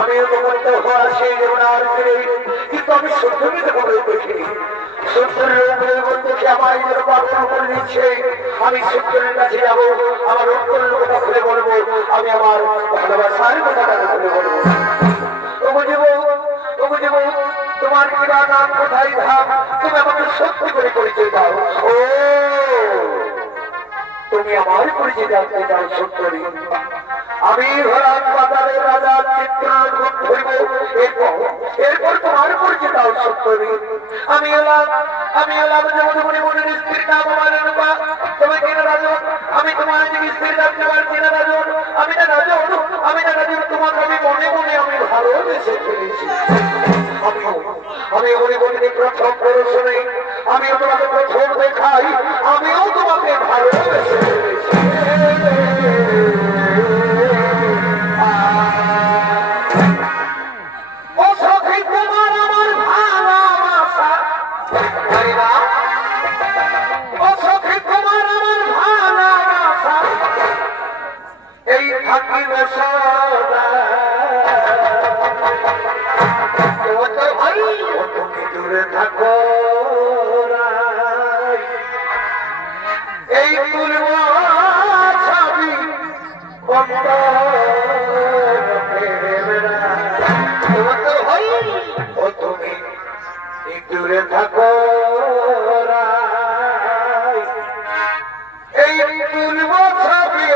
আমিও তোমার তো হওয়ার সেই যমুনার তীরে, কিন্তু আমি সত্যকে কবে দেখিনি। সত্যের বন্ধুকে আমার যেন পাগল করে দিচ্ছে। আমি সত্যের কাছে যাবো, আমার অন্তরের কথা খুলে বলবো, আমি আমার ভালোবাসার কথা খুলে বলবো। তোমার কিবা নাম কোথায় ধাম, তুমি আমাকে সত্যি করে পরিচয় দাও। ও তুমি আমার পরিচয় জানতে চাও সত্যি? আমি হলাম পাতালের রাজার চিত্রাঙ্কন ধরিব, এরপর তোমার পরিচয় দাও সত্যি। আমি হলাম যমুনামণি মনের স্ত্রীর নাম আমার রূপা। তুমি কিনা রাজন, আমি তোমার যে স্ত্রীর নাম তোমার কিনা রাজন। আমি না রাজন, তোমাকে আমি মনে মনে আমি ভালোবেসে ফেলেছি। আমি মনে প্রথম পড়াশোনে, আমিও তোমাকে প্রথম দেখাই, আমিও তোমাকে ভালোবেসে ফেলেছি। দূরে থাকো এই তুলব ছবি